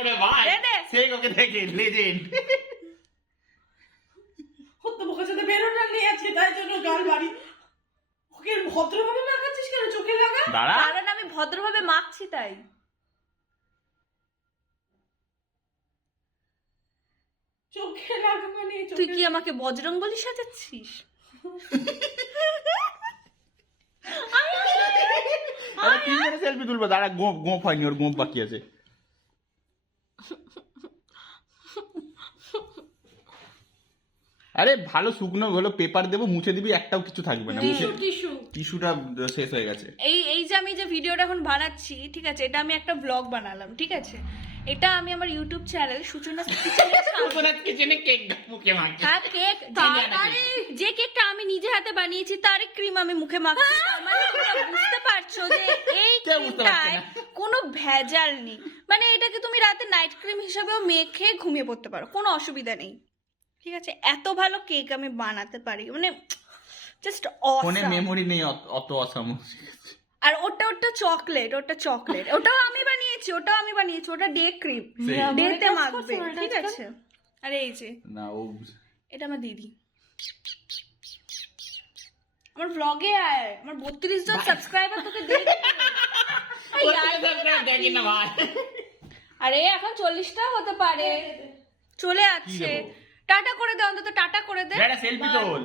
করে ভাই সেই ওকে দেখে লেজেন্ড হতো মুখে সাথে বেরোটা নিয়ে আছে তাই জন্য গাল বাড়ি ওকে ভদ্রভাবে মাখাচ্ছিস কেন চোখে লাগা দাঁড়া কারণ আমি ভদ্রভাবে মাখছি তাই। চোখে লাগা মানে তুই কি আমাকে বজরং বলি সাজাচ্ছিস? আরে কি করে সেলফি তুলবো দাঁড়া গোপ হয়নি ওর গোপ বাকি আছে আরে ভালো শুকনো হলো পেপার দেবো মুছে দিবি একটাও কিছু থাকবে না টিস্যুটা শেষ হয়ে গেছে। এই যে আমি যে ভিডিওটা এখন বানাচ্ছি ঠিক আছে, এটা আমি একটা ব্লগ বানালাম ঠিক আছে, এটা আমি আমার ইউটিউব চ্যানেল সূচনা কিচেনে কেক মুখে মাখি হ্যাঁ কেক আরে যে কেকটা আমি নিজে হাতে বানিয়েছি তার ক্রিম আমি মুখে মাখছি, মানে তোমরা বুঝতে পারছো যে এই ক্রিমটায় কোনো ভেজাল নেই, মানে এটাকে তুমি রাতে নাইট ক্রিম হিসেবেও মেখে ঘুমিয়ে পড়তে পারো, কোনো অসুবিধা নেই ঠিক আছে। এত ভালো কেক আমি বানাতে পারি, মানে জাস্ট ফোনে অসাম। মেমোরি নেই অত অসাম। আর ওটা চকলেট, ওটাও আমি বানিয়েছি, ওটা ডে ক্রিম, ডেতে মাখবে ঠিক আছে। আরে এই যে না ও এটা আমার দিদি, আমার ব্লগে আয়, আমার 32 জন সাবস্ক্রাইবার তোকে দেখবে। দেখি না ভাই আরে এখন 40টা হতে পারে, চলে আসছে। টাটা করে দে, অন্তত টাটা করে দে। সেলফি তোল।